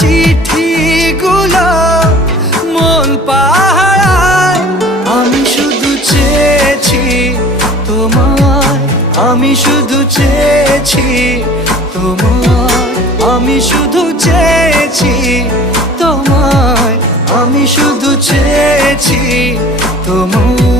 চিঠিগুলো মন পাহারায়। আমি শুধু চেয়েছি তোমায়, আমি শুধু চেয়েছি তোমায়, আমি শুধু চেয়েছি তোমায়, আমি শুধু চেয়েছি তোমায়।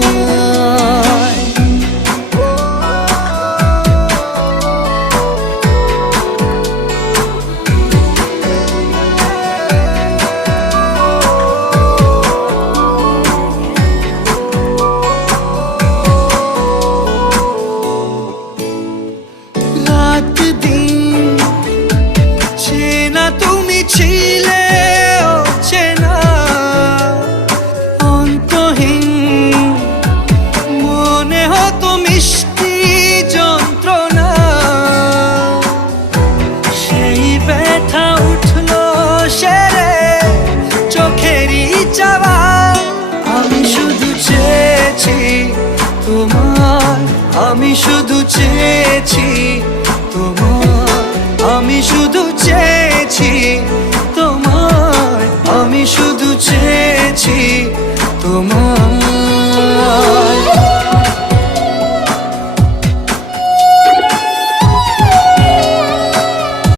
রাত দিন চেনা তুমি ছিলে চেনা অন্তহীন, মনে হতো মিষ্টি যন্ত্রণা। সেই ব্যথা উঠলো সেরে চোখেরই চাওয়ায়। আমি শুধু চেয়েছি তোমার, আমি শুধু চেয়েছি তোমার, আমি শুধু চেয়েছি তোমার, আমি শুধু চেয়েছি তোমার।